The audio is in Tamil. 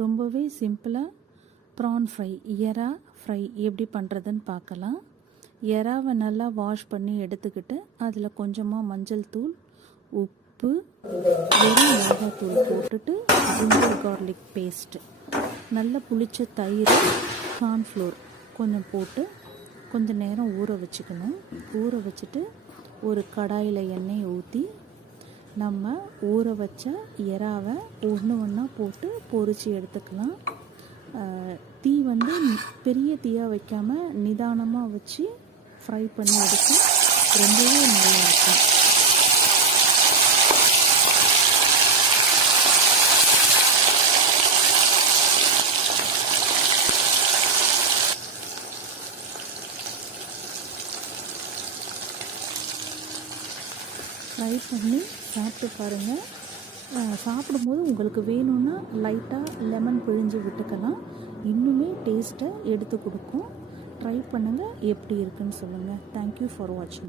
ரொம்பவே சிம்பிளாக ப்ரான் ஃப்ரை, எறா ஃப்ரை எப்படி பண்ணுறதுன்னு பார்க்கலாம். எறாவை நல்லா வாஷ் பண்ணி எடுத்துக்கிட்டு அதில் கொஞ்சமாக மஞ்சள் தூள், உப்பு, வெறும் மிளகாத்தூள் போட்டுட்டு ஜிஞ்சர் கார்லிக் பேஸ்ட்டு, நல்லா புளிச்ச தயிர், கார்ன்ஃப்ளோர் கொஞ்சம் போட்டு கொஞ்சம் நேரம் ஊற வச்சுக்கணும். ஊற வச்சுட்டு ஒரு கடாயில் எண்ணெய் ஊற்றி நம்ம ஊற வச்ச எறாவை ஒன்று ஒன்றா போட்டு பொரித்து எடுத்துக்கலாம். தீ வந்து பெரிய தீயாக வைக்காமல் நிதானமாக வச்சு ஃப்ரை பண்ணி எடுக்க ரொம்பவே நல்லாயிருக்கும். ஃப்ரை பண்ணி சாப்பிட்டு பாருங்கள். சாப்பிடும்போது உங்களுக்கு வேணும்னா லைட்டாக லெமன் பிழிஞ்சு விட்டுக்கலாம். இன்னுமே டேஸ்ட்டை எடுத்து கொடுக்கும். ட்ரை பண்ணுங்கள், எப்படி இருக்குன்னு சொல்லுங்கள். தேங்க்யூ ஃபார் வாட்சிங்.